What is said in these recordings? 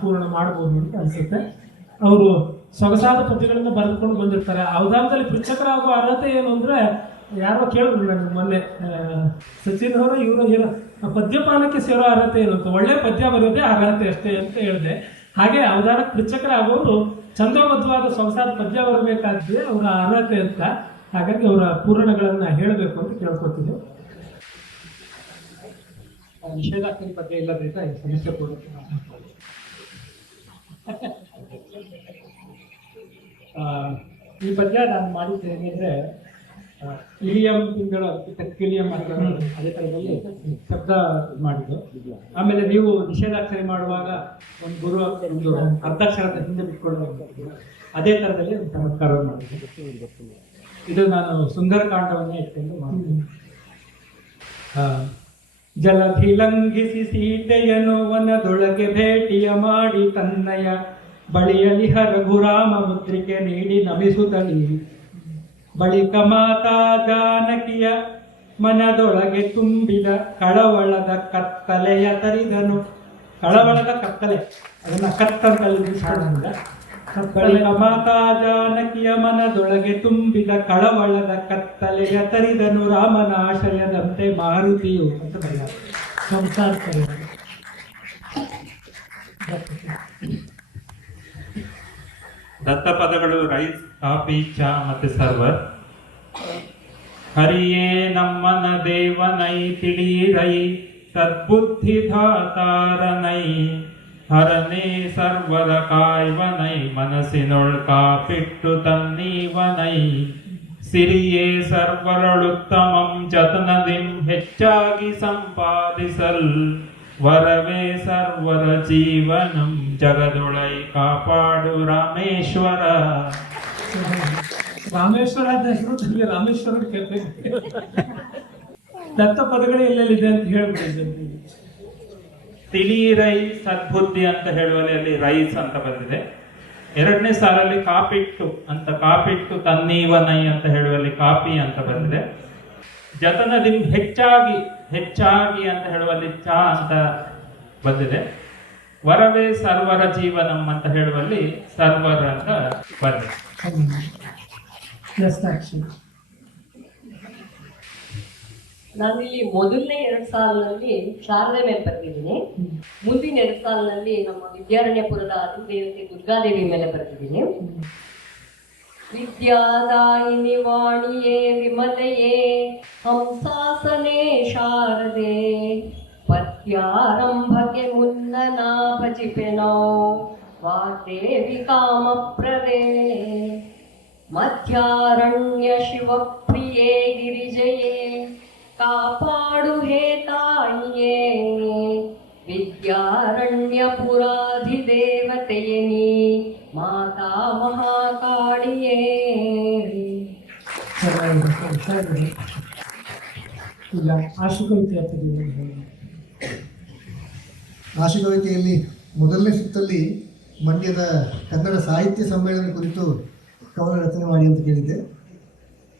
ಪೂರ್ಣ ಮಾಡಬಹುದು ಅಂತ ಅನ್ಸುತ್ತೆ. ಅವರು ಸೊಗಸಾದ ಪದ್ಯಗಳನ್ನು ಬರೆದುಕೊಂಡು ಬಂದಿರ್ತಾರೆ. ಅವಧಾನದಲ್ಲಿ ಪೃಚ್ಛಕರಾಗುವ ಅರ್ಹತೆ ಏನು ಅಂದರೆ, ಯಾರೋ ಕೇಳಿದ್ರು ನನಗೆ ಮೊನ್ನೆ ಸಚಿನ್ ಅವರು ಇವರು ಏನೋ ಪದ್ಯಪಾನಕ್ಕೆ ಸೇರೋ ಅರ್ಹತೆ ಏನು ಅಂತ. ಒಳ್ಳೆ ಪದ್ಯ ಬರೋದೇ ಅರ್ಹತೆ ಅಷ್ಟೇ ಅಂತ ಹೇಳಿದೆ. ಹಾಗೆ ಅವಧಾನಕ್ಕೆ ಪೃಚ್ಛಕರಾಗೋರು ಚಂದೋಬದ್ಧವಾದ ಸೊಗಸಾದ ಪದ್ಯ ಬರಬೇಕಾದ್ರೆ ಅವರ ಅರ್ಹತೆ ಅಂತ. ಹಾಗಾಗಿ ಅವರ ಪೂರಣಗಳನ್ನು ಹೇಳಬೇಕು ಅಂತ ಕೇಳ್ಕೊತೀನಿ ನಿಷೇಧಾತ್ಮಕ ಪದ್ಯ ಇಲ್ಲದ್ರಿಂದ ಸಮಸ್ಯೆ ಪೂರ್ಣ ಈ ಪದ್ಯ ನಾನು ಮಾಡಿದ್ದು ಹೇಗೆಂದ್ರೆ ಕಿಲಿಯಂ ತಿಂಗಳು ಕಿಲಿಯಂ ಅಂತ ಅದೇ ಥರದಲ್ಲಿ ಶಬ್ದ ಮಾಡಿದ್ದು. ಆಮೇಲೆ ನೀವು ನಿಷೇಧಾಕ್ಷರಿ ಮಾಡುವಾಗ ಒಂದು ಗುರು, ಒಂದು ಅರ್ಧಾಕ್ಷರದ ಹಿಂದೆ ಬಿಟ್ಕೊಂಡು ಅದೇ ಥರದಲ್ಲಿ ಒಂದು ಚಮತ್ಕಾರವನ್ನು ಇದು ನಾನು ಸುಂದರಕಾಂಡವನ್ನೇ ಇಟ್ಕೊಂಡು ಮಾಡಿದ್ದೆ. ಜಲಧಿ ಲಂಘಿಸಿ ಸೀತೆಯನು ವನದೊಳಗೆ ಭೇಟಿಯ ಮಾಡಿ ತನ್ನಯ ಬಳಿಯಲಿಹ ರಘುರಾಮ ಮುದ್ರಿಕೆ ನೀಡಿ ನಮಿಸುತ್ತಲಿ. ಬಳಿಕ ಮಾತಾ ಜಾನಕಿಯ ಮನದೊಳಗೆ ತುಂಬಿದ ಕಳವಳದ ಕತ್ತಲೆಯ ತರಿದನು. ಕಳವಳದ ಕತ್ತಲೆ, ಅದನ್ನ ಕತ್ತಂತಲ್ಲಿ ಬಳಿಕ ಮಾತಾ ಜಾನಕಿಯ ಮನದೊಳಗೆ ತುಂಬಿದ ಕಳವಳದ ಕತ್ತಲೆಯ ತರಿದನು ರಾಮನ ಆಶಯದಂತೆ ಮಾರುತಿಯು ಅಂತ ಬರೆಯ ಸಂಸಾರ ದತ್ತ ಪದಗಳು ರೈಸ್, ಕಾಫಿ, ಚಾ ಮತ್ತೆ ಸರ್ವರ್. ಹರಿಯೇ ನಮ್ಮನ ದೇವನೈ ತಿಳಿರೈ ಸದ್ಬುದ್ಧಿ ಧಾತಾರನೈ ಹರನೇ ಸರ್ವರ ಕಾಯ್ವನೈ ಮನಸ್ಸಿನೊಳ್ ಕಾಪಿಟ್ಟು ತನ್ನೀವನೈ. ಸಿರಿಯೇ ಸರ್ವರಳುತ್ತಮಂ ಜತನದಿಂ ಹೆಚ್ಚಾಗಿ ಸಂಪಾದಿಸಲ್. ವರವೇ ಸರ್ವರ ಜೀವನಂ ಜಗದೊಳೈ ಕಾಪಾಡು ರಾಮೇಶ್ವರ. ರಾಮೇಶ್ವರ ಹೆಸರು ರಾಮೇಶ್ವರ ದತ್ತ ಪದಗಳು ಎಲ್ಲೆಲ್ಲಿದೆ ಅಂತ ಹೇಳ್ಬಿಟ್ಟಿದ್ದೆ ತಿಳಿರೈ ಸದ್ಬುದ್ಧಿ ಅಂತ ಹೇಳುವಲ್ಲಿ ಅಲ್ಲಿ ರೈಸ್ ಅಂತ ಬಂದಿದೆ. ಎರಡನೇ ಸಾಲಲ್ಲಿ ಕಾಪಿಟ್ಟು ಅಂತ, ಕಾಪಿಟ್ಟು ತನ್ನೀವನೈ ಅಂತ ಹೇಳುವಲ್ಲಿ ಕಾಪಿ ಅಂತ ಬಂದಿದೆ. ಜತನದಿ ಹೆಚ್ಚಾಗಿ ಹೆಚ್ಚಾಗಿ ಅಂತ ಹೇಳುವಲ್ಲಿ ಚಾ ಅಂತ ಬಂದಿದೆ. ವರವೇ ಸರ್ವರ ಜೀವನಂ ಅಂತ ಹೇಳುವಲ್ಲಿ ಸರ್ವರ ಅಂತ ಬಂದಿದೆ. ನಾನಿಲ್ಲಿ ಮೊದಲನೇ ಎರಡು ಸಾಲಿನಲ್ಲಿ ಶಾರದೆ ಮೇಲೆ ಬರೆದಿದ್ದೀನಿ. ಮುಂದಿನ ಎರಡು ಸಾಲಿನಲ್ಲಿ ನಮ್ಮ ವಿದ್ಯಾರಣ್ಯಪುರದ ದೇವತೆ ದುರ್ಗಾದೇವಿ ಮೇಲೆ ಬರ್ತಿದ್ದೀನಿ ವಿದ್ಯಾದಾಯಿನಿ ವಾಣಿಯೇ ವಿಮಲೆಯೇ ಹಂಸಾಸನೆ ಶಾರದೆ. ಪತ್ಯಾರಂಭಕ್ಕೆ ಮುನ್ನ ನಾ ಭಜಿಪೆನೋ ವಾಗ್ದೇವಿ ಕಾಮಪ್ರದೇ ಮಧ್ಯಾರಣ್ಯ ಶಿವಪ್ರಿಯೇ ಗಿರಿಜಯೇ. ಕಾಪಾಡು ಹೇ ತಾಯಿಯೇ. ವಿದ್ಯಾರಣ್ಯ ಪುರಾಧಿದೇವತೆಯೇ ನೀ ಮಾತಾ ಮಹಾಕಾಳಿಯೇ. ಈಗ ಆಶುಕವಿತೆಯಲ್ಲಿ ಮೊದಲನೇ ಸುತ್ತಲ್ಲಿ ಮಂಡ್ಯದ ಕನ್ನಡ ಸಾಹಿತ್ಯ ಸಮ್ಮೇಳನ ಕುರಿತು ಕವನ ರಚನೆ ಮಾಡಿ ಅಂತ ಕೇಳಿದ್ದೆ.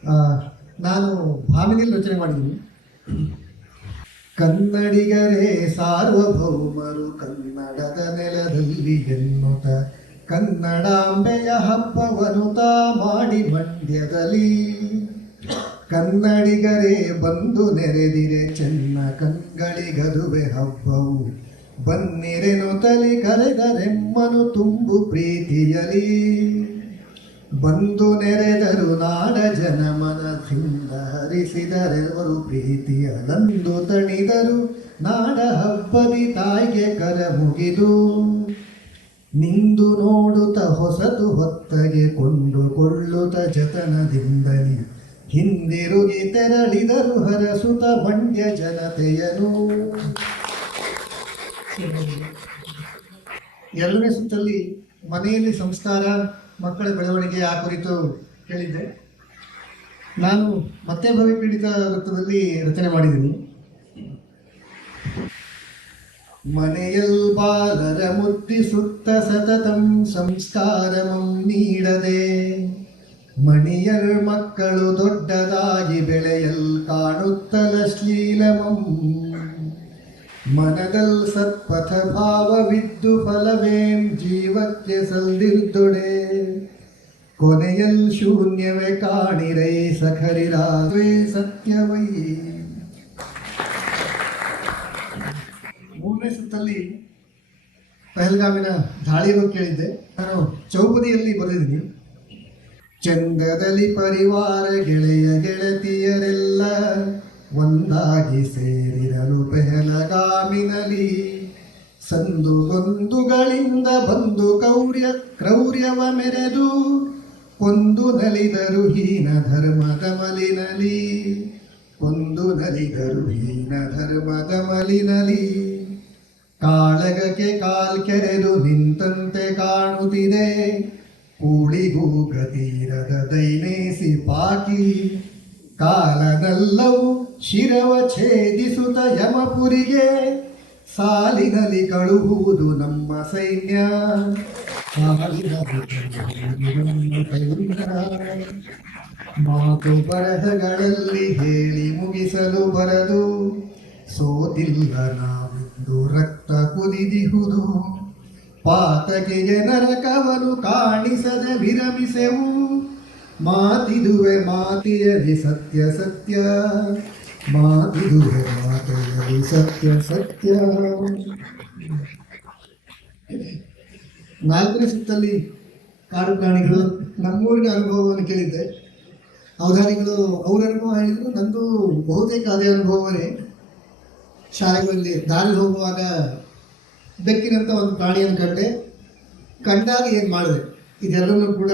ಆ, ನಾನು ಭಾಮಿನಿಯಲ್ಲಿ ರಚನೆ ಮಾಡಿದ್ದೀನಿ. ಕನ್ನಡಿಗರೇ, ಸಾರ್ವಭೌಮರು ಕನ್ನಡದ ನೆಲದಲ್ಲಿ ಎನ್ನುತ್ತ ಕನ್ನಡಾಂಬೆಯ ಹಬ್ಬವನ್ನು ತಾ ಮಾಡಿ ಮಂಡ್ಯದಲ್ಲಿ. ಕನ್ನಡಿಗರೇ, ಬಂದು ನೆರೆದಿರೆ ಚೆನ್ನ ಕಂಗಳಿಗದುವೆ ಹಬ್ಬವು. ಬನ್ನಿರೆನು ತಲಿ ಕರೆದರೆಮ್ಮನು ತುಂಬು ಪ್ರೀತಿಯಲಿ ಬಂದು ನೆರೆದರು ನಾಡ ಜನ ಮನದಿಂದ ಪ್ರೀತಿಯ ನಂದು ತಣಿದರು. ನಾಡ ಹಬ್ಬದಿ ತಾಯಿಗೆ ಕರ ಮುಗಿದು. ನಿಂದು ನೋಡುತ್ತ ಹೊಸತು ಹೊತ್ತಗೆ ಕೊಂಡುಕೊಳ್ಳುತ್ತ ಜತನದಿಂದಲಿ ಹಿಂದಿರುಗಿ ತೆರಳಿದರು ಹರಸುತ ಮಂಡ್ಯ ಜನತೆಯನು. ಎರಡನೇ ಸುತ್ತಲ್ಲಿ ಮನೆಯಲ್ಲಿ ಸಂಸ್ಕಾರ, ಮಕ್ಕಳ ಬೆಳವಣಿಗೆ ಆ ಕುರಿತು ಹೇಳಿದ್ದೆ. ನಾನು ಮತ್ತೆ ಭವಿ ಪೀಡಿತ ವೃತ್ತದಲ್ಲಿ ರಚನೆ ಮಾಡಿದ್ದೀನಿ. ಮನೆಯಲ್ ಬಾಲರ ಮುದ್ದಿಸುತ್ತ ಸತತಂ ಸಂಸ್ಕಾರಮಂ ನೀಡದೆ ಮಣಿಯರ್ ಮಕ್ಕಳು ದೊಡ್ಡದಾಗಿ ಬೆಳೆಯಲ್ ಕಾಣುತ್ತಲ ಶ್ಲೀಲಮಂ ಮನದಲ್ ಸತ್ಪಥ ಭಾವವಿದ್ದು ಫಲವೇಂ ಜೀವಕ್ಕೆ ಸಲ್ದಿರ್ದೊಡೆ ಕೊನೆಯಲ್ ಶೂನ್ಯವೇ ಕಾಣಿರೈ ಸಖರಿರಾದ್ವೇ ಸತ್ಯವೈ. ಮೂರನೇ ಸುತ್ತಲ್ಲಿ ಪಹಲ್ಗಾಮಿನ ದಾಳಿಯನ್ನು ಕೇಳಿದ್ದೆ. ನಾನು ಚೌಪದಿಯಲ್ಲಿ ಬರೆದಿದ್ದೀನಿ. ಚಂದದಲ್ಲಿ ಪರಿವಾರ ಗೆಳೆಯ ಗೆಳತಿಯರೆಲ್ಲ ಒಂದಾಗಿ ಸೇರಿರಲು ಪೆಹಲಗಾಮಿನಲ್ಲಿ ಸಂದು ಬಂಧುಗಳಿಂದ ಬಂದು ಕೌರ್ಯ ಕ್ರೌರ್ಯವ ಮೆರೆದು ಕೊಂದು ನಲಿದರು ಹೀನ ಧರ್ಮದ ಮಲಿನಲಿ ಕೊಂದು ನಲಿದರು ಹೀನ ಧರ್ಮದ ಮಲಿನಲಿ ಕಾಳಗಕ್ಕೆ ಕಾಲ್ ಕೆರೆದು ನಿಂತಂತೆ ಕಾಣುತ್ತಿದೆ. ಕೂಳಿಗೂ ಗತಿರದ ದೈನೇಸಿ ಪಾಕಿ. ಕಾಲದಲ್ಲವು ಶಿರವ ಛೇದಿಸುತ್ತ ಯಮಪುರಿಗೆ. ಸಾಲಿನಲ್ಲಿ ಕಳುಹುವುದು ನಮ್ಮ ಸೈನ್ಯ. ಮಾತು ಬರಹಗಳಲ್ಲಿ ಹೇಳಿ ಮುಗಿಸಲು ಬರದು, ಸೋತಿಲ್ಲ ನಾವಿಂದು ರಕ್ತ ಕುದಿದಿಹುದು. ಪಾತಕಿಗೆ ನರಕವನು ಕಾಣಿಸದೆ ವಿರಮಿಸೆವು. ಮಾತಿದುವೆ ಮಾತಿಯಲಿ ಸತ್ಯ ಸತ್ಯ, ಮಾತಿದುವೆ ಮಾತಿಯಲಿ ಸತ್ಯ ಸತ್ಯ. ನಾಲ್ಕನೇ ಸುತ್ತಲ್ಲಿ ಕಾಡು ಪ್ರಾಣಿಗಳು ನಮ್ಮೂರಿನ ಅನುಭವವನ್ನು ಕೇಳಿದ್ದೆ. ಅವಧಾನಿಗಳು ಅವ್ರ ಅನುಭವ ಹೇಳಿದ್ರು, ನಂದು ಬಹುತೇಕ ಅದೇ ಅನುಭವವೇ. ಶಾಲೆಗಳಲ್ಲಿ ದಾರಿ ಹೋಗುವಾಗ ಬೆಕ್ಕಿನಂಥ ಒಂದು ಪ್ರಾಣಿಯನ್ನು ಕಂಡೆ. ಕಂಡಾಗ ಏನು ಮಾಡಿದೆ? ಇದೆಲ್ಲವನ್ನೂ ಕೂಡ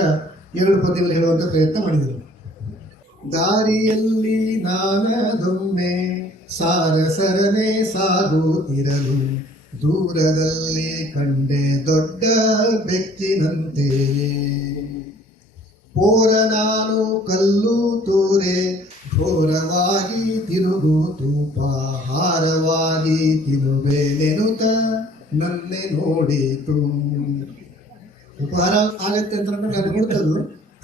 ಎರಡು ಪದ್ಯಗಳು ಹೇಳುವಂಥ ಪ್ರಯತ್ನ ಮಾಡಿದರು. ದಾರಿಯಲ್ಲಿ ನಾನದೊಮ್ಮೆ ಸಾಗು ಸಾಗುತ್ತಿರಲು ದೂರದಲ್ಲಿ ಕಂಡೆ ದೊಡ್ಡ ಬೆಕ್ಕಿನಂತೆ. ಪೋರ ನಾನು ಕಲ್ಲು ತೋರೆ, ಘೋರವಾಗಿ ತಿರುಗು ತೂಪ ಹಾರವಾಗಿ ತಿರುವೆ ನೆನುತ ನನ್ನೆ ನೋಡಿತು. ಉಪಹಾರ ಆಗತ್ತೆ ಅಂತ ನಾನು ನೋಡ್ತದ್ದು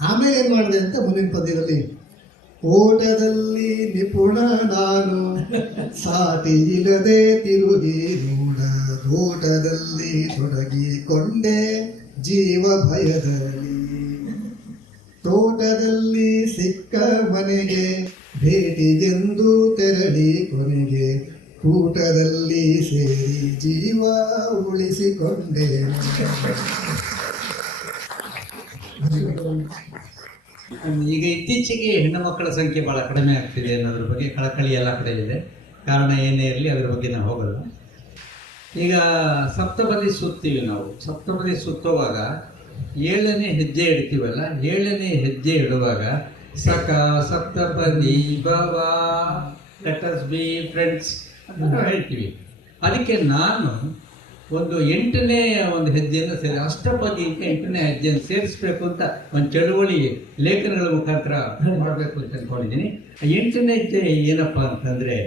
ಆಮೇಲೆ ಏನ್ ಮಾಡಿದೆ ಅಂತ ಮುಂದಿನ ಪದ್ಯದಲ್ಲಿ, ಓಟದಲ್ಲಿ ನಿಪುಣ ನಾನು, ಸಾಟಿ ಇಲ್ಲದೆ ತಿರುಗಿ ನೋಡ ಓಟದಲ್ಲಿ ತೊಡಗಿಕೊಂಡೆ ಜೀವ ಭಯದಲ್ಲಿ. ತೋಟದಲ್ಲಿ ಸಿಕ್ಕ ಮನೆಗೆ ಭೇಟಿಗೆಂದು ತೆರಳಿ ಕೊನೆಗೆ ಕೂಟದಲ್ಲಿ ಸೇರಿ ಜೀವ ಉಳಿಸಿಕೊಂಡೆ. ಈಗ ಇತ್ತೀಚೆಗೆ ಹೆಣ್ಣು ಮಕ್ಕಳ ಸಂಖ್ಯೆ ಬಹಳ ಕಡಿಮೆ ಆಗ್ತಿದೆ ಅನ್ನೋದ್ರ ಬಗ್ಗೆ ಕಳಕಳಿ ಎಲ್ಲ ಕಡೆ ಇದೆ. ಕಾರಣ ಏನೇ ಇರಲಿ ಅದ್ರ ಬಗ್ಗೆ ನಾವು ಹೋಗಲ್ಲ. ಈಗ ಸಪ್ತಪದಿ ಸುತ್ತೀವಿ ನಾವು. ಸಪ್ತಪದಿ ಸುತ್ತುವಾಗ ಏಳನೇ ಹೆಜ್ಜೆ ಇಡ್ತೀವಲ್ಲ, ಏಳನೇ ಹೆಜ್ಜೆ ಇಡುವಾಗ ಸಕ ಸಪ್ತಪದಿ ಭವ ಅಸ್ ಬಿ ಫ್ರೆಂಡ್ಸ್ ಅಂತ ಹೇಳ್ತೀವಿ. ಅದಕ್ಕೆ ನಾನು ಒಂದು ಎಂಟನೇ ಒಂದು ಹೆಜ್ಜೆಯನ್ನು ಸೇರಿ ಅಷ್ಟಪದಿ ಅಂತ ಎಂಟನೇ ಹೆಜ್ಜೆಯನ್ನು ಸೇರಿಸ್ಬೇಕು ಅಂತ ಒಂದು ಚಳುವಳಿ ಲೇಖನಗಳ ಮುಖಾಂತರ ಮಾಡಬೇಕು ಅಂತ ಅಂದ್ಕೊಂಡಿದ್ದೀನಿ ಎಂಟನೇ ಹೆಜ್ಜೆ ಏನಪ್ಪ ಅಂತಂದ್ರೆ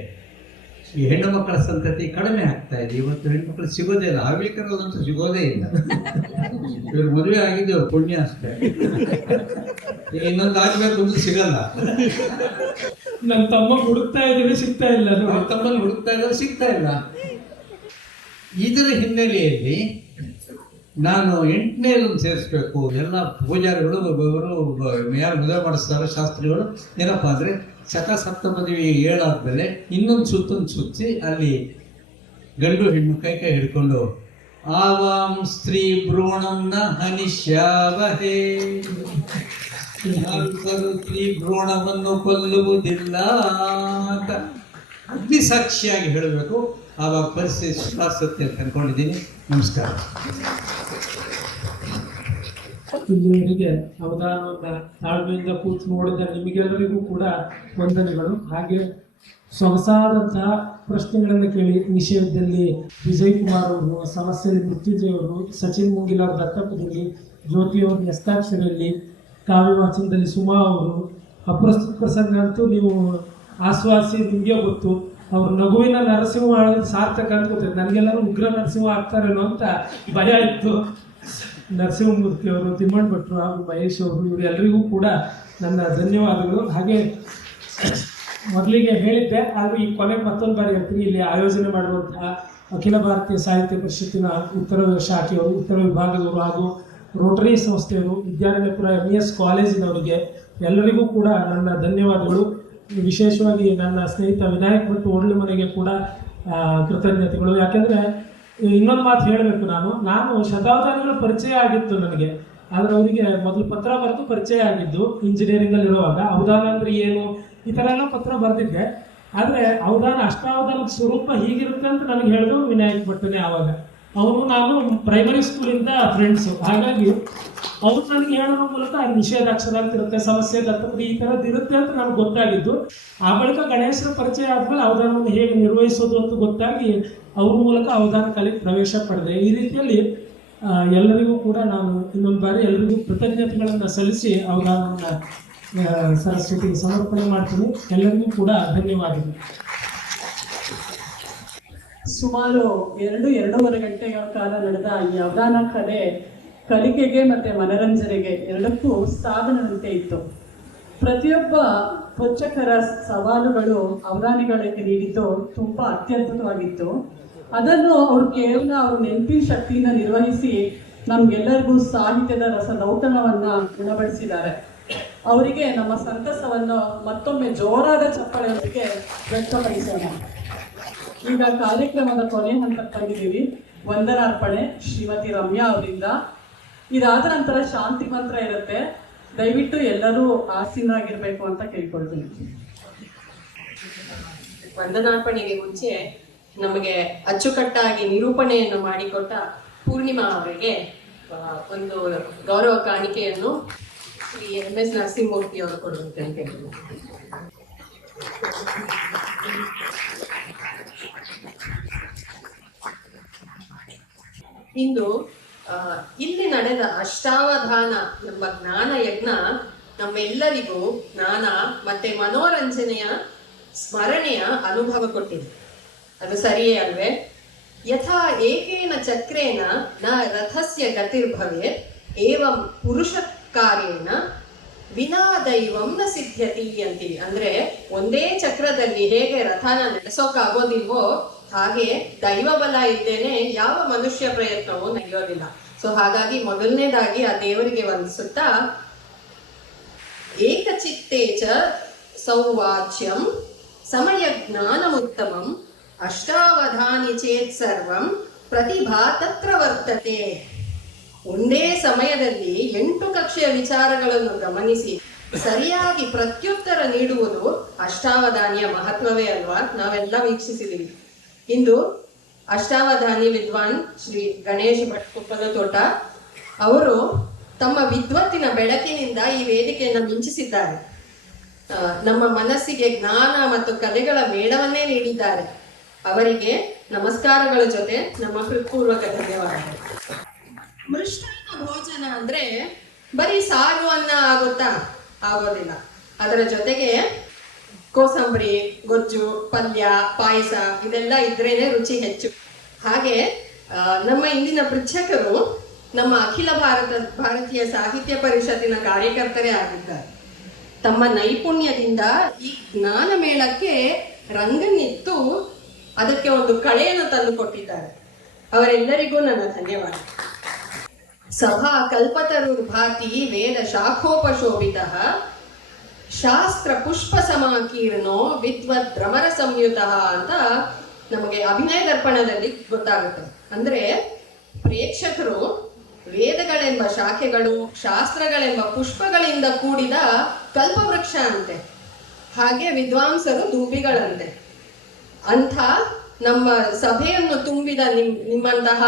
ಈ ಹೆಣ್ಣು ಮಕ್ಕಳ ಸಂತತಿ ಕಡಿಮೆ ಆಗ್ತಾ ಇದೆ. ಇವತ್ತು ಹೆಣ್ಣು ಮಕ್ಕಳು ಸಿಗೋದೇ ಇಲ್ಲ. ಹವ್ಯಕರಲ್ಲಂತೂ ಸಿಗೋದೇ ಇಲ್ಲ. ಇವ್ರ ಮದುವೆ ಆಗಿದ್ದು ಪುಣ್ಯ ಅಷ್ಟೇ. ಇನ್ನೊಂದು ಆಗ್ಬೇಕು ಅಂತ ಸಿಗಲ್ಲ. ನನ್ನ ತಮ್ಮ ಹುಡುಕ್ತಾ ಇದ್ದೀವಿ ಸಿಗ್ತಾ ಇಲ್ಲ ನನ್ನ ತಮ್ಮ ಹುಡುಕ್ತಾ ಇದ್ರೆ ಸಿಗ್ತಾ ಇಲ್ಲ. ಇದರ ಹಿನ್ನೆಲೆಯಲ್ಲಿ ನಾನು ಎಂಟನೇದನ್ನು ಸೇರಿಸ್ಬೇಕು. ಎಲ್ಲ ಪೂಜಾರಿಗಳು ಯಾರು ಮದುವೆ ಮಾಡಿಸ್ತಾರೋ ಶಾಸ್ತ್ರಿಗಳು, ಏನಪ್ಪ ಅಂದರೆ ಸತ ಸಪ್ತ ಮದುವೆ ಇನ್ನೊಂದು ಸುತ್ತೊಂದು ಸುತ್ತಿ ಅಲ್ಲಿ ಗಂಡು ಹೆಣ್ಣು ಕೈ ಕೈ ಹಿಡ್ಕೊಂಡು, ಆವಾಂ ಸ್ತ್ರೀ ಭ್ರೂಣಂನ ಹನಿಷ್ಯಾವಹೇ ಸ್ತ್ರೀ ಭ್ರೂಣವನ್ನು ಕೊಲ್ಲುವುದಿಲ್ಲ ಅಂತ ಅಗ್ನಿ ಸಾಕ್ಷಿಯಾಗಿ ಹೇಳಬೇಕು. ಆವಾಗ ಪರಿಸ್ಥಿತಿ ಸುಧಾರಿಸುತ್ತೆ ಅಂತ ಅಂದ್ಕೊಂಡಿದ್ದೀನಿ ನಮಸ್ಕಾರ. ಇಲ್ಲಿವರೆಗೆ ಅವಧಾನವನ್ನ ತಾಳ್ಮೆಯಿಂದ ಕೂತು ನೋಡಿದ ನಿಮಗೆಲ್ಲರಿಗೂ ಕೂಡ ವಂದನೆಗಳು. ಹಾಗೆ ಸೊಗಸಾದಂತಹ ಪ್ರಶ್ನೆಗಳನ್ನು ಕೇಳಿ ನಿಷೇಧದಲ್ಲಿ ವಿಜಯ್ ಕುಮಾರ್ ಅವರು, ಸಮಸ್ಯೆಯಲ್ಲಿ ಮೃತ್ಯುಂಜಯ್ ಅವರು, ಸಚಿನ್ ಮುಂಗಿಲ್ ಅವರ ದತ್ತಪದಲ್ಲಿ ಜ್ಯೋತಿ ಅವರ ಹಸ್ತಾಕ್ಷರಲ್ಲಿ ಕಾವ್ಯ ವಾಚನದಲ್ಲಿ ಸುಮಾ ಅವರು, ಅಪ್ರಸ್ತುತ ಪ್ರಸಂಗ ಅಂತೂ ನೀವು ಆಸ್ವಾಸಿ ನಿಮಗೆ ಗೊತ್ತು. ಅವ್ರ ನಗುವಿನ ನರಸಿಂಹ ಸಾರ್ಥಕ ಅಂತ ಗೊತ್ತಿದೆ ನನಗೆಲ್ಲರೂ ಉಗ್ರ ನರಸಿಂಹ ಆಗ್ತಾರೇನೋ ಅಂತ ಭಯ ಇತ್ತು. ನರಸಿಂಹಮೂರ್ತಿ ಅವರು ತಿಮ್ಮಣ್ಣ ಭಟ್ರು ಹಾಗೂ ಮಹೇಶ್ ಅವರು, ಇವರೆಲ್ಲರಿಗೂ ಕೂಡ ನನ್ನ ಧನ್ಯವಾದಗಳು. ಹಾಗೆ ಮೊದಲಿಗೆ ಹೇಳಿದ್ದೆ ಹಾಗೂ ಈ ಕೊನೆಗೆ ಮತ್ತೊಂದು ಬಾರಿ ಹೇಳ್ತೀನಿ. ಇಲ್ಲಿ ಆಯೋಜನೆ ಮಾಡುವಂತಹ ಅಖಿಲ ಭಾರತೀಯ ಸಾಹಿತ್ಯ ಪರಿಷತ್ತಿನ ಉತ್ತರ ಶಾಖೆಯವರು, ಉತ್ತರ ವಿಭಾಗದವರು ಹಾಗೂ ರೋಟರಿ ಸಂಸ್ಥೆಯವರು ವಿದ್ಯಾರಣ್ಯಪುರ ಎಂ ಇ ಎಸ್ ಕಾಲೇಜಿನವರಿಗೆ ಎಲ್ಲರಿಗೂ ಕೂಡ ನನ್ನ ಧನ್ಯವಾದಗಳು. ವಿಶೇಷವಾಗಿ ನನ್ನ ಸ್ನೇಹಿತ ವಿನಾಯಕ್ ಮತ್ತು ಓಡ್ಲಿ ಮನೆಗೆ ಕೂಡ ಕೃತಜ್ಞತೆಗಳು. ಯಾಕೆಂದರೆ ಇನ್ನೊಂದು ಮಾತು ಹೇಳಬೇಕು ನಾನು. ನಾನು ಶತಾವಧಾನಿಗಳು ಪರಿಚಯ ಆಗಿತ್ತು ನನಗೆ. ಆದರೆ ಅವರಿಗೆ ಮೊದಲು ಪತ್ರ ಬರೆದು ಪರಿಚಯ ಆಗಿದ್ದು ಇಂಜಿನಿಯರಿಂಗಲ್ಲಿ ಇರುವಾಗ ಅವಧಾನ ಅಂದ್ರೆ ಏನು? ಈ ಥರ ಎಲ್ಲ ಪತ್ರ ಬರೆದಿದ್ದೆ. ಆದರೆ ಅವಧಾನ ಅಷ್ಟಾವಧಾನದ ಸ್ವರೂಪ ಹೀಗಿರುತ್ತೆ ಅಂತ ನನಗೆ ಹೇಳಿದ್ರು ವಿನಾಯಕ್ ಭಟ್ಟನೆ ಆವಾಗ. ಅವನು ನಾನು ಪ್ರೈಮರಿ ಸ್ಕೂಲಿಂದ ಫ್ರೆಂಡ್ಸು ಹಾಗಾಗಿ ಅವ್ರು ನನಗೆ ಹೇಳೋದ್ರ ಮೂಲಕ ಅದು ನಿಷೇಧಾಕ್ಷರ ಅಂತ ಇರುತ್ತೆ ಸಮಸ್ಯೆ ದತ್ತಪದಿ ಈ ಥರದ್ದು ಇರುತ್ತೆ ಅಂತ ನಮ್ಗೆ ಗೊತ್ತಾಗಿದ್ದು. ಆ ಬಳಿಕ ಗಣೇಶರ ಪರಿಚಯ ಆದ್ಮೇಲೆ ಅವಧಾನವನ್ನು ಹೇಗೆ ನಿರ್ವಹಿಸೋದು ಅಂತ ಗೊತ್ತಾಗಿ ಅವ್ರ ಮೂಲಕ ಅವಧಾನ ಕಲೆಗೆ ಪ್ರವೇಶ ಪಡೆದೆ. ಈ ರೀತಿಯಲ್ಲಿ ಎಲ್ಲರಿಗೂ ಕೂಡ ನಾನು ಇನ್ನೊಂದು ಬಾರಿ ಎಲ್ಲರಿಗೂ ಕೃತಜ್ಞತೆಗಳನ್ನು ಸಲ್ಲಿಸಿ ಅವಧಾನವನ್ನು ಸರಸ್ವತಿಗೆ ಸಮರ್ಪಣೆ ಮಾಡ್ತೀನಿ. ಎಲ್ಲರಿಗೂ ಕೂಡ ಧನ್ಯವಾದಗಳು. ಸುಮಾರು ಎರಡು, ಎರಡೂವರೆ ಗಂಟೆಗಳ ಕಾಲ ನಡೆದ ಈ ಅವಧಾನ ಕಲೆ ಕಲಿಕೆಗೆ ಮತ್ತು ಮನರಂಜನೆಗೆ ಎರಡಕ್ಕೂ ಸಾಧನದಂತೆ ಇತ್ತು. ಪ್ರತಿಯೊಬ್ಬ ಪೋಷಕರ ಸವಾಲುಗಳು ಅವಧಾನಿಗಳಿಗೆ ನೀಡಿದ್ದು ತುಂಬ ಅತ್ಯದ್ಭುತವಾಗಿತ್ತು. ಅದನ್ನು ಅವರು ಕೇವಲ ಅವ್ರ ನೆನಪಿನ ಶಕ್ತಿಯಿಂದ ನಿರ್ವಹಿಸಿ ನಮ್ಗೆಲ್ಲರಿಗೂ ಸಾಹಿತ್ಯದ ರಸದೌತಣವನ್ನು ಗುಣಪಡಿಸಿದ್ದಾರೆ. ಅವರಿಗೆ ನಮ್ಮ ಸಂತಸವನ್ನು ಮತ್ತೊಮ್ಮೆ ಜೋರಾದ ಚಪ್ಪಳೆಯೊಂದಿಗೆ ವ್ಯಕ್ತಪಡಿಸೋಣ. ಈಗ ಕಾರ್ಯಕ್ರಮದ ಕೊನೆ ಹಂತಕ್ಕೆ ಬಂದಿದ್ದೀವಿ. ವಂದನಾರ್ಪಣೆ ಶ್ರೀಮತಿ ರಮ್ಯಾ ಅವರಿಂದ. ಇದಾದ ನಂತರ ಶಾಂತಿ ಮಂತ್ರ ಇರುತ್ತೆ. ದಯವಿಟ್ಟು ಎಲ್ಲರೂ ಆಸೀನರಾಗಿರ್ಬೇಕು ಅಂತ ಕೇಳ್ಕೊಳ್ತೀನಿ. ವಂದನಾರ್ಪಣೆಗೆ ಮುಂಚೆ ನಮಗೆ ಅಚ್ಚುಕಟ್ಟಾಗಿ ನಿರೂಪಣೆಯನ್ನು ಮಾಡಿಕೊಟ್ಟ ಪೂರ್ಣಿಮಾ ಅವರಿಗೆ ಒಂದು ಗೌರವ ಕಾಣಿಕೆಯನ್ನು ಶ್ರೀ ಎಂ ಎಸ್ ನರಸಿಂಹಮೂರ್ತಿ ಅವರು ಹೇಳಿದ್ರು ಇಂದು ಇಲ್ಲಿ ನಡೆದ ಅಷ್ಟಾವಧಾನ ಎಂಬ ಜ್ಞಾನ ಯಜ್ಞ ನಮ್ಮೆಲ್ಲರಿಗೂ ಜ್ಞಾನ ಮತ್ತೆ ಮನೋರಂಜನೆಯ ಸ್ಮರಣೆಯ ಅನುಭವ ಕೊಟ್ಟಿದೆ. ಅದು ಸರಿಯೇ ಅಲ್ವೇ? ಯಥಾ ಏಕೇನ ಚಕ್ರೇನ ನ ರಥಸ್ಯ ಗತಿರ್ಭವೆ ಏವಂ ಪುರುಷ ಕಾರ್ಯೇನ ವಿನಾ ದೈವಂ ನ ಸಿದ್ಧತಿ ಅಂತೀವಿ. ಅಂದ್ರೆ ಒಂದೇ ಚಕ್ರದಲ್ಲಿ ಹೇಗೆ ರಥನ ನಡೆಸೋಕ್ಕಾಗೋದಿಲ್ವೋ ಹಾಗೆ ದೈವ ಬಲ ಇದ್ದೇನೆ, ಯಾವ ಮನುಷ್ಯ ಪ್ರಯತ್ನವೂ ನಡೆಯೋದಿಲ್ಲ. ಸೊ ಹಾಗಾಗಿ ಮೊದಲನೇದಾಗಿ ಆ ದೇವರಿಗೆ ವಂದಿಸುತ್ತಾ ಏಕಚಿತ್ತೇ ಚ ಸೌವಾಚ್ಯಂ ಸಮಯ ಜ್ಞಾನ ಉತ್ತಮಂ ಅಷ್ಟಾವಧಾನಿ ಚೇತ್ ಸರ್ವಂ ಪ್ರತಿಭಾ ತತ್ರ ವರ್ತತೆ. ಒಂದೇ ಸಮಯದಲ್ಲಿ ಎಂಟು ಕಕ್ಷೆಯ ವಿಚಾರಗಳನ್ನು ಗಮನಿಸಿ, ಸರಿಯಾಗಿ ಪ್ರತ್ಯುತ್ತರ ನೀಡುವುದು ಅಷ್ಟಾವಧಾನಿಯ ಮಹತ್ವವೇ ಅಲ್ವಾ? ನಾವೆಲ್ಲ ವೀಕ್ಷಿಸಿದ್ದೀವಿ ಇಂದು ಅಷ್ಟಾವಧಾನಿ ವಿದ್ವಾನ್ ಶ್ರೀ ಗಣೇಶ್ ಭಟ್ ಕುಪ್ಪದ ತೋಟ. ಅವರು ತಮ್ಮ ವಿದ್ವತ್ತಿನ ಬೆಳಕಿನಿಂದ ಈ ವೇದಿಕೆಯನ್ನು ಮಿಂಚಿಸಿದ್ದಾರೆ. ನಮ್ಮ ಮನಸ್ಸಿಗೆ ಜ್ಞಾನ ಮತ್ತು ಕಲೆಗಳ ಮೇಳವನ್ನೇ ನೀಡಿದ್ದಾರೆ. ಅವರಿಗೆ ನಮಸ್ಕಾರಗಳ ಜೊತೆ ನಮ್ಮ ಹೃತ್ಪೂರ್ವಕ ಧನ್ಯವಾದಗಳು. ಮೃಷ್ಟಾನ್ನ ಭೋಜನ ಅಂದ್ರೆ ಬರೀ ಸಾರು ಅನ್ನ ಆಗುತ್ತಾ? ಆಗೋದಿಲ್ಲ. ಅದರ ಜೊತೆಗೆ ಕೋಸಂಬರಿ, ಗೊಜ್ಜು, ಪಲ್ಯ, ಪಾಯಸ ಇದೆಲ್ಲ ಇದ್ರೇನೆ ರುಚಿ ಹೆಚ್ಚು. ಹಾಗೆ ನಮ್ಮ ಇಂದಿನ ಪೃಚ್ಛಕರು ನಮ್ಮ ಅಖಿಲ ಭಾರತ, ಭಾರತೀಯ ಸಾಹಿತ್ಯ ಪರಿಷತ್ತಿನ ಕಾರ್ಯಕರ್ತರೇ ಆಗಿದ್ದಾರೆ. ತಮ್ಮ ನೈಪುಣ್ಯದಿಂದ ಈ ಜ್ಞಾನ ಮೇಳಕ್ಕೆ ರಂಗನಿತ್ತು ಅದಕ್ಕೆ ಒಂದು ಕಳೆಯನ್ನು ತಂದು ಕೊಟ್ಟಿದ್ದಾರೆ ಅವರೆಲ್ಲರಿಗೂ ನನ್ನ ಧನ್ಯವಾದ. ಸಭಾ ಕಲ್ಪತರುರ್ಭಾತಿ ವೇದ ಶಾಖೋಪಶೋಭಿತ ಶಾಸ್ತ್ರ ಪುಷ್ಪ ಸಮಾಕೀರ್ಣೋ ವಿದ್ವತ್ ಭ್ರಮರ ಸಂಯುತ ಅಂತ ನಮಗೆ ಅಭಿನಯ ದರ್ಪಣದಲ್ಲಿ ಗೊತ್ತಾಗುತ್ತೆ. ಅಂದ್ರೆ ಪ್ರೇಕ್ಷಕರು ವೇದಗಳೆಂಬ ಶಾಖೆಗಳು, ಶಾಸ್ತ್ರಗಳೆಂಬ ಪುಷ್ಪಗಳಿಂದ ಕೂಡಿದ ಕಲ್ಪವೃಕ್ಷ ಅಂತೆ. ಹಾಗೆ ವಿದ್ವಾಂಸರು ದೂಬಿಗಳಂತೆ ಅಂಥ ನಮ್ಮ ಸಭೆಯನ್ನು ತುಂಬಿದ ನಿಮ್, ನಿಮ್ಮಂತಹ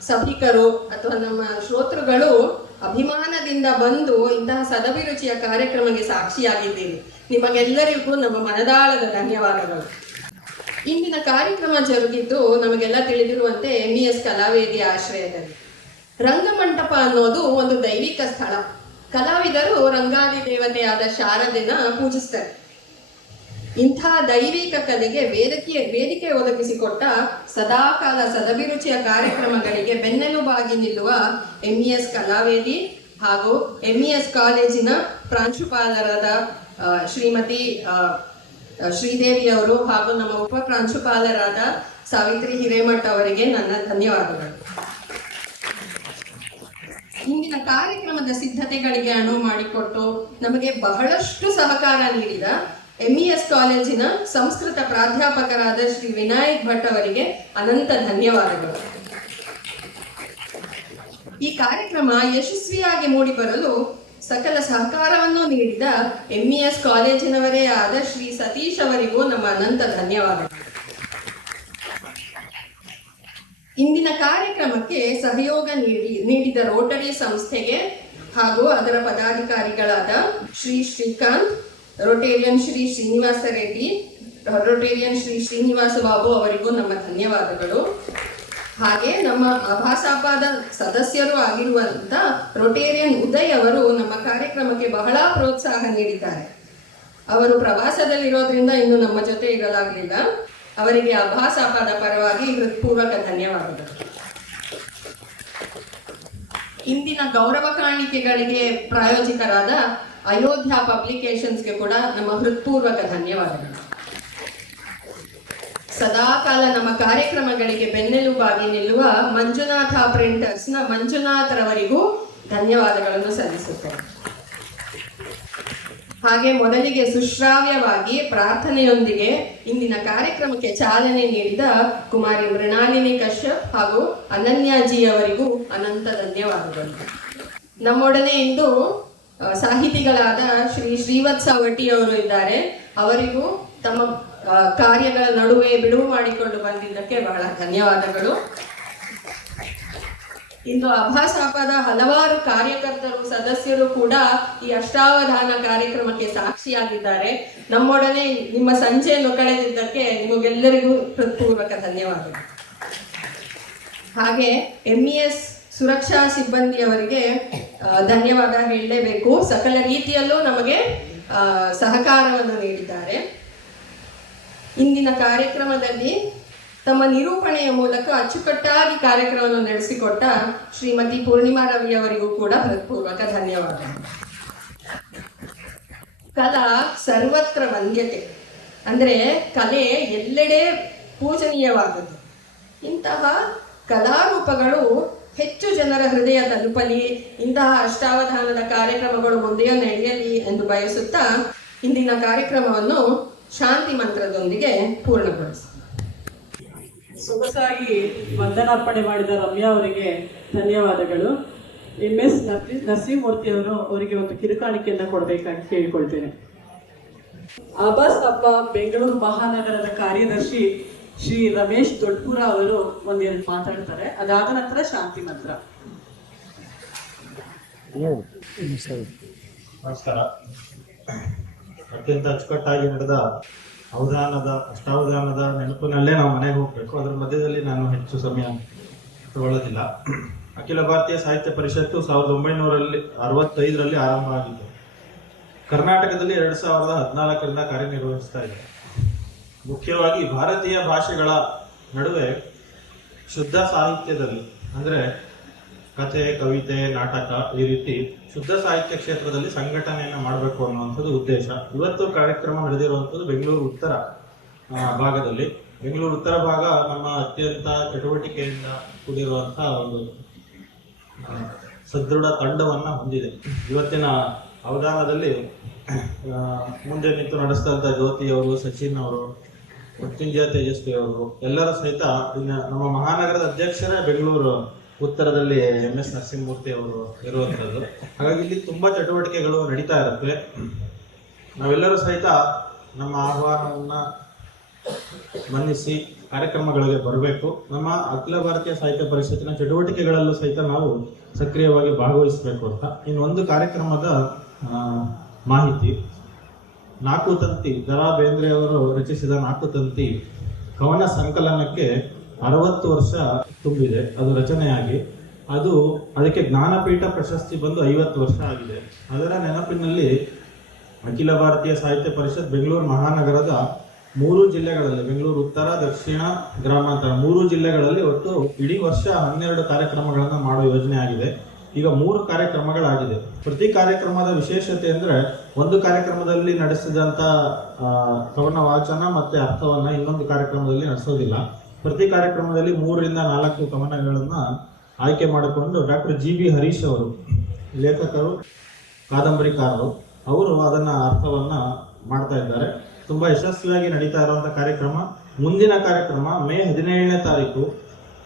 ಸಭಿಕರು ಅಥವಾ ನಮ್ಮ ಶ್ರೋತೃಗಳು ಅಭಿಮಾನದಿಂದ ಬಂದು ಇಂತಹ ಸದಭಿರುಚಿಯ ಕಾರ್ಯಕ್ರಮಕ್ಕೆ ಸಾಕ್ಷಿಯಾಗಿದ್ದೀರಿ. ನಿಮಗೆಲ್ಲರಿಗೂ ನಮ್ಮ ಮನದಾಳದ ಧನ್ಯವಾದಗಳು. ಇಂದಿನ ಕಾರ್ಯಕ್ರಮ ಜರುಗಿದ್ದು ನಮಗೆಲ್ಲ ತಿಳಿದಿರುವಂತೆ ಎಂ ಎಸ್ ಕಲಾವೇದಿ ಆಶ್ರಯದಲ್ಲಿ. ರಂಗಮಂಟಪ ಅನ್ನೋದು ಒಂದು ದೈವಿಕ ಸ್ಥಳ. ಕಲಾವಿದರು ರಂಗಾದಿ ದೇವತೆಯಾದ ಶಾರದೆನ ಪೂಜಿಸ್ತಾರೆ. ಇಂಥ ದೈವಿಕ ಕಲೆಗೆ ವೇದಿಕೆ ವೇದಿಕೆ ಒದಗಿಸಿಕೊಟ್ಟ ಸದಾಕಾಲ ಸದಭಿರುಚಿಯ ಕಾರ್ಯಕ್ರಮಗಳಿಗೆ ಬೆನ್ನೆಲುಬಾಗಿ ನಿಲ್ಲುವ ಎಂ ಇ ಎಸ್ ಕಲಾವೇದಿ ಹಾಗೂ ಎಂಇಎಸ್ ಎಸ್ ಕಾಲೇಜಿನ ಪ್ರಾಂಶುಪಾಲರಾದ ಶ್ರೀಮತಿ ಶ್ರೀದೇವಿ ಅವರು ಹಾಗೂ ನಮ್ಮ ಉಪ ಪ್ರಾಂಶುಪಾಲರಾದ ಸಾವಿತ್ರಿ ಹಿರೇಮಠ ಅವರಿಗೆ ನನ್ನ ಧನ್ಯವಾದಗಳು. ಇಂದಿನ ಕಾರ್ಯಕ್ರಮದ ಸಿದ್ಧತೆಗಳಿಗೆ ಅನುವು ಮಾಡಿಕೊಟ್ಟು ನಮಗೆ ಬಹಳಷ್ಟು ಸಹಕಾರ ನೀಡಿದ ಎಂಇಎಸ್ ಕಾಲೇಜಿನ ಸಂಸ್ಕೃತ ಪ್ರಾಧ್ಯಾಪಕರಾದ ಶ್ರೀ ವಿನಾಯಕ್ ಭಟ್ ಅವರಿಗೆ ಅನಂತ ಧನ್ಯವಾದಗಳು. ಈ ಕಾರ್ಯಕ್ರಮ ಯಶಸ್ವಿಯಾಗಿ ಮೂಡಿಬರಲು ಸಕಲ ಸಹಕಾರವನ್ನು ನೀಡಿದ ಎಂಇಎಸ್ ಕಾಲೇಜಿನವರೇ ಆದ ಶ್ರೀ ಸತೀಶ್ ಅವರಿಗೂ ನಮ್ಮ ಅನಂತ ಧನ್ಯವಾದಗಳು. ಇಂದಿನ ಕಾರ್ಯಕ್ರಮಕ್ಕೆ ಸಹಯೋಗ ನೀಡಿ, ನೀಡಿದ ರೋಟರಿ ಸಂಸ್ಥೆಗೆ ಹಾಗೂ ಅದರ ಪದಾಧಿಕಾರಿಗಳಾದ ಶ್ರೀ ಶ್ರೀಕಾಂತ್ ರೋಟೇರಿಯನ್ ಶ್ರೀ ಶ್ರೀನಿವಾಸ ರೆಡ್ಡಿ, ರೋಟೇರಿಯನ್ ಶ್ರೀ ಶ್ರೀನಿವಾಸ ಬಾಬು ಅವರಿಗೂ ನಮ್ಮ ಧನ್ಯವಾದಗಳು. ಹಾಗೆ ನಮ್ಮ ಅಭಾಸಾಪಾದ ಸದಸ್ಯರು ಆಗಿರುವಂತ ರೊಟೇರಿಯನ್ ಉದಯ್ ಅವರು ನಮ್ಮ ಕಾರ್ಯಕ್ರಮಕ್ಕೆ ಬಹಳ ಪ್ರೋತ್ಸಾಹ ನೀಡಿದ್ದಾರೆ. ಅವರು ಪ್ರವಾಸದಲ್ಲಿರೋದ್ರಿಂದ ಇನ್ನು ನಮ್ಮ ಜೊತೆ ಇರಲಾಗಲಿಲ್ಲ. ಅವರಿಗೆ ಅಭಾಸಾಪಾದ ಪರವಾಗಿ ಹೃತ್ಪೂರ್ವಕ ಧನ್ಯವಾದಗಳು. ಇಂದಿನ ಗೌರವ ಕಾಣಿಕೆಗಳಿಗೆ ಪ್ರಾಯೋಜಕರಾದ ಅಯೋಧ್ಯ ಪಬ್ಲಿಕೇಶನ್ಸ್ಗೆ ಕೂಡ ನಮ್ಮ ಹೃತ್ಪೂರ್ವಕ ಧನ್ಯವಾದಗಳು. ಸದಾಕಾಲ ನಮ್ಮ ಕಾರ್ಯಕ್ರಮಗಳಿಗೆ ಬೆನ್ನೆಲುಬಾಗಿ ನಿಲ್ಲುವ ಮಂಜುನಾಥ ಪ್ರಿಂಟರ್ಸ್ನ ಮಂಜುನಾಥರವರಿಗೂ ಧನ್ಯವಾದಗಳನ್ನು ಸಲ್ಲಿಸುತ್ತೇನೆ. ಹಾಗೆ ಮೊದಲಿಗೆ ಸುಶ್ರಾವ್ಯವಾಗಿ ಪ್ರಾರ್ಥನೆಯೊಂದಿಗೆ ಇಂದಿನ ಕಾರ್ಯಕ್ರಮಕ್ಕೆ ಚಾಲನೆ ನೀಡಿದ ಕುಮಾರಿ ಮೃಣಾಲಿನಿ ಕಶ್ಯಪ್ ಹಾಗೂ ಅನನ್ಯಾಜಿ ಅವರಿಗೂ ಅನಂತ ಧನ್ಯವಾದಗಳು. ನಮ್ಮೊಡನೆ ಇಂದು ಸಾಹಿತಿಗಳಾದ ಶ್ರೀ ಶ್ರೀವತ್ಸ ಅವರು ಇದ್ದಾರೆ. ಅವರಿಗೂ ತಮ್ಮ ಕಾರ್ಯಗಳ ನಡುವೆ ಬಿಡುವು ಮಾಡಿಕೊಂಡು ಬಂದಿದ್ದಕ್ಕೆ ಬಹಳ ಧನ್ಯವಾದಗಳು. ಇಂದು ಅಭಾಸಾಪದ ಹಲವಾರು ಕಾರ್ಯಕರ್ತರು, ಸದಸ್ಯರು ಕೂಡ ಈ ಅಷ್ಟಾವಧಾನ ಕಾರ್ಯಕ್ರಮಕ್ಕೆ ಸಾಕ್ಷಿಯಾಗಿದ್ದಾರೆ. ನಮ್ಮೊಡನೆ ನಿಮ್ಮ ಸಂಜೆಯನ್ನು ಕಳೆದಿದ್ದಕ್ಕೆ ನಿಮಗೆಲ್ಲರಿಗೂ ಹೃತ್ಪೂರ್ವಕ ಧನ್ಯವಾದಗಳು. ಹಾಗೆ ಎಂಇಎಸ್ ಸುರಕ್ಷಾ ಸಿಬ್ಬಂದಿಯವರಿಗೆ ಧನ್ಯವಾದ ಹೇಳಲೇಬೇಕು. ಸಕಲ ರೀತಿಯಲ್ಲೂ ನಮಗೆ ಸಹಕಾರವನ್ನು ನೀಡಿದ್ದಾರೆ. ಇಂದಿನ ಕಾರ್ಯಕ್ರಮದಲ್ಲಿ ತಮ್ಮ ನಿರೂಪಣೆಯ ಮೂಲಕ ಅಚ್ಚುಕಟ್ಟಾಗಿ ಕಾರ್ಯಕ್ರಮವನ್ನು ನಡೆಸಿಕೊಟ್ಟ ಶ್ರೀಮತಿ ಪೂರ್ಣಿಮಾ ರವಿಯವರಿಗೂ ಕೂಡ ಹೃತ್ಪೂರ್ವಕ ಧನ್ಯವಾದ. ಕಲಾ ಸರ್ವತ್ರ ವಂದ್ಯತೆ ಅಂದ್ರೆ ಕಲೆ ಎಲ್ಲೆಡೆ ಪೂಜನೀಯವಾದದ್ದು. ಇಂತಹ ಕಲಾರೂಪಗಳು ಹೆಚ್ಚು ಜನರ ಹೃದಯ ತಲುಪಲಿ ಇಂತಹ ಅಷ್ಟಾವಧಾನದ ಕಾರ್ಯಕ್ರಮಗಳು ಮುಂದೆಯ ನಡೆಯಲಿ ಎಂದು ಬಯಸುತ್ತಾ ಇಂದಿನ ಕಾರ್ಯಕ್ರಮವನ್ನು ಶಾಂತಿ ಮಂತ್ರದೊಂದಿಗೆ ಪೂರ್ಣಗೊಳಿಸಿ. ಸೊಗಸಾಗಿ ವಂದನಾರ್ಪಣೆ ಮಾಡಿದ ರಮ್ಯಾ ಅವರಿಗೆ ಧನ್ಯವಾದಗಳು. ಎಂ ಎಸ್ ನರಸಿಂಹಮೂರ್ತಿ ಅವರು ಅವರಿಗೆ ಒಂದು ಕಿರುಕಾಣಿಕೆಯನ್ನು ಕೊಡಬೇಕಾಗಿ ಕೇಳಿಕೊಳ್ತೇನೆ. ಅಬ್ಬಾಸ್ ಅಪ್ಪ ಬೆಂಗಳೂರು ಮಹಾನಗರದ ಕಾರ್ಯದರ್ಶಿ ಶ್ರೀ ರಮೇಶ್ ದೊಡ್ಡಪುರ ಅವರು ಒಂದೆರಡು ಮಾತಾಡ್ತಾರೆ. ಅದಾದ ನಂತರ ಶಾಂತಿ ಮಂತ್ರ. ನಮಸ್ಕಾರ. ಅತ್ಯಂತ ಅಚ್ಚುಕಟ್ಟಾಗಿ ನಡೆದ ಅವಧಾನದ ಅಷ್ಟಾವಧಾನದ ನೆನಪಿನಲ್ಲೇ ನಾವು ಮನೆಗೆ ಹೋಗಬೇಕು. ಅದರ ಮಧ್ಯದಲ್ಲಿ ನಾನು ಹೆಚ್ಚು ಸಮಯ ತಗೊಳ್ಳೋದಿಲ್ಲ. ಅಖಿಲ ಭಾರತೀಯ ಸಾಹಿತ್ಯ ಪರಿಷತ್ತು ಸಾವಿರದ ಒಂಬೈನೂರಲ್ಲಿ ಅರವತ್ತೈದರಲ್ಲಿ ಆರಂಭ ಆಗಿದೆ ಕರ್ನಾಟಕದಲ್ಲಿ ಎರಡು ಸಾವಿರದ ಹದಿನಾಲ್ಕರಿಂದ ಕಾರ್ಯನಿರ್ವಹಿಸ್ತಾ ಇದೆ. ಮುಖ್ಯವಾಗಿ ಭಾರತೀಯ ಭಾಷೆಗಳ ನಡುವೆ ಶುದ್ಧ ಸಾಹಿತ್ಯದಲ್ಲಿ, ಅಂದರೆ ಕಥೆ, ಕವಿತೆ, ನಾಟಕ ಈ ರೀತಿ ಶುದ್ಧ ಸಾಹಿತ್ಯ ಕ್ಷೇತ್ರದಲ್ಲಿ ಸಂಘಟನೆಯನ್ನು ಮಾಡಬೇಕು ಅನ್ನುವಂಥದ್ದು ಉದ್ದೇಶ. ಇವತ್ತು ಕಾರ್ಯಕ್ರಮ ನಡೆದಿರುವಂಥದ್ದು ಬೆಂಗಳೂರು ಉತ್ತರ ಭಾಗದಲ್ಲಿ. ಬೆಂಗಳೂರು ಉತ್ತರ ಭಾಗ ನಮ್ಮ ಅತ್ಯಂತ ಚಟುವಟಿಕೆಯಿಂದ ಕೂಡಿರುವಂತಹ ಒಂದು ಸದೃಢ ತಂಡವನ್ನು ಹೊಂದಿದೆ. ಇವತ್ತಿನ ಅವಧಾನದಲ್ಲಿ ಮುಂದೆ ನಿಂತು ನಡೆಸಿದಂಥ ಜ್ಯೋತಿ ಅವರು, ಸಚಿನ್ ಅವರು ಮೃತ್ಯುಂಜಯ ತೇಜಸ್ವಿ ಅವರು. ಎಲ್ಲರ ಸಹಿತ ಇನ್ನು ನಮ್ಮ ಮಹಾನಗರದ ಅಧ್ಯಕ್ಷರೇ ಬೆಂಗಳೂರು ಉತ್ತರದಲ್ಲಿ ಎಂ ಎಸ್ ನರಸಿಂಹಮೂರ್ತಿ ಅವರು ಇರುವಂಥದ್ದು ಹಾಗಾಗಿ ಇಲ್ಲಿ ತುಂಬಾ ಚಟುವಟಿಕೆಗಳು ನಡೀತಾ ಇರುತ್ತೆ. ನಾವೆಲ್ಲರೂ ಸಹಿತ ನಮ್ಮ ಆಹ್ವಾನವನ್ನ ಮನ್ನಿಸಿ ಕಾರ್ಯಕ್ರಮಗಳಿಗೆ ಬರಬೇಕು. ನಮ್ಮ ಅಖಿಲ ಭಾರತೀಯ ಸಾಹಿತ್ಯ ಪರಿಷತ್ತಿನ ಚಟುವಟಿಕೆಗಳಲ್ಲೂ ಸಹಿತ ನಾವು ಸಕ್ರಿಯವಾಗಿ ಭಾಗವಹಿಸಬೇಕು ಅಂತ ಇನ್ನೊಂದು ಕಾರ್ಯಕ್ರಮದ ಮಾಹಿತಿ. ನಾಲ್ಕು ತಂತಿ ದರಾ ಬೇಂದ್ರೆ ಅವರು ರಚಿಸಿದ ನಾಲ್ಕು ತಂತಿ, ಕವನ ಸಂಕಲನಕ್ಕೆ ಅರವತ್ತು ವರ್ಷ ತುಂಬಿದೆ. ಅದು ರಚನೆಯಾಗಿ. ಅದು ಅದಕ್ಕೆ ಜ್ಞಾನಪೀಠ ಪ್ರಶಸ್ತಿ ಬಂದು ಐವತ್ತು ವರ್ಷ ಆಗಿದೆ. ಅದರ ನೆನಪಿನಲ್ಲಿ ಅಖಿಲ ಭಾರತೀಯ ಸಾಹಿತ್ಯ ಪರಿಷತ್ ಬೆಂಗಳೂರು ಮಹಾನಗರದ ಮೂರು ಜಿಲ್ಲೆಗಳಲ್ಲಿ, ಬೆಂಗಳೂರು ಉತ್ತರ, ದಕ್ಷಿಣ, ಗ್ರಾಮಾಂತರ, ಮೂರು ಜಿಲ್ಲೆಗಳಲ್ಲಿ ಒಟ್ಟು ಇಡೀ ವರ್ಷ ಹನ್ನೆರಡು ಕಾರ್ಯಕ್ರಮಗಳನ್ನು ಮಾಡೋ ಯೋಜನೆ ಆಗಿದೆ ಈಗ ಮೂರು ಕಾರ್ಯಕ್ರಮಗಳಾಗಿದೆ. ಪ್ರತಿ ಕಾರ್ಯಕ್ರಮದ ವಿಶೇಷತೆ ಅಂದ್ರೆ ಒಂದು ಕಾರ್ಯಕ್ರಮದಲ್ಲಿ ನಡೆಸಿದಂಥ ಕವನ ವಾಚನ ಮತ್ತೆ ಅರ್ಥವನ್ನ ಇನ್ನೊಂದು ಕಾರ್ಯಕ್ರಮದಲ್ಲಿ ನಡೆಸೋದಿಲ್ಲ. ಪ್ರತಿ ಕಾರ್ಯಕ್ರಮದಲ್ಲಿ ಮೂರರಿಂದ ನಾಲ್ಕು ಕವನಗಳನ್ನು ಆಯ್ಕೆ ಮಾಡಿಕೊಂಡು ಡಾಕ್ಟರ್ ಜಿ ಬಿ ಹರೀಶ್ ಅವರು, ಲೇಖಕರು, ಕಾದಂಬರಿಕಾರರು, ಅವರು ಅದನ್ನು ಅರ್ಥವನ್ನು ಮಾಡ್ತಾ ಇದ್ದಾರೆ. ತುಂಬ ಯಶಸ್ವಿಯಾಗಿ ನಡೀತಾ ಇರುವಂಥ ಕಾರ್ಯಕ್ರಮ. ಮುಂದಿನ ಕಾರ್ಯಕ್ರಮ ಮೇ ಹದಿನೇಳನೇ ತಾರೀಕು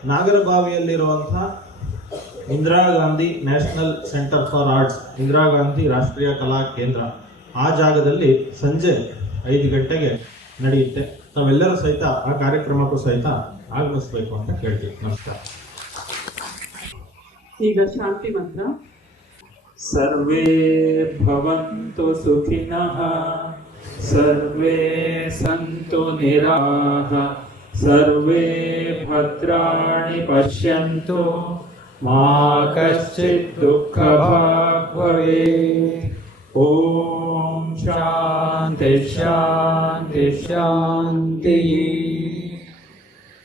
ನಾಗರಬಾವಿಯಲ್ಲಿರುವಂತಹ Indira Gandhi national centre for arts Indira Gandhi ರಾಷ್ಟ್ರೀಯ ಕಲಾ ಕೇಂದ್ರ ಆ ಜಾಗದಲ್ಲಿ ಸಂಜೆ ಐದು ಗಂಟೆಗೆ ನಡೆಯುತ್ತೆ ತಾವೆಲ್ಲರೂ ಸಹಿತ ಆ ಕಾರ್ಯಕ್ರಮಕ್ಕೂ ಸಹಿತ ಆಗಮಿಸ್ಬೇಕು ಅಂತ ಕೇಳ್ತೀವಿ ನಮಸ್ಕಾರ ಈಗ ಶಾಂತಿ ಮಂತ್ರ सर्वे भवन्तु सुखिनः सर्वे सन्तु निराः सर्वे भद्राणि पश्यन्तु मा कश्चित् दुःखभाग् भवेत् ॐ शान्ति शान्ति शान्तिः।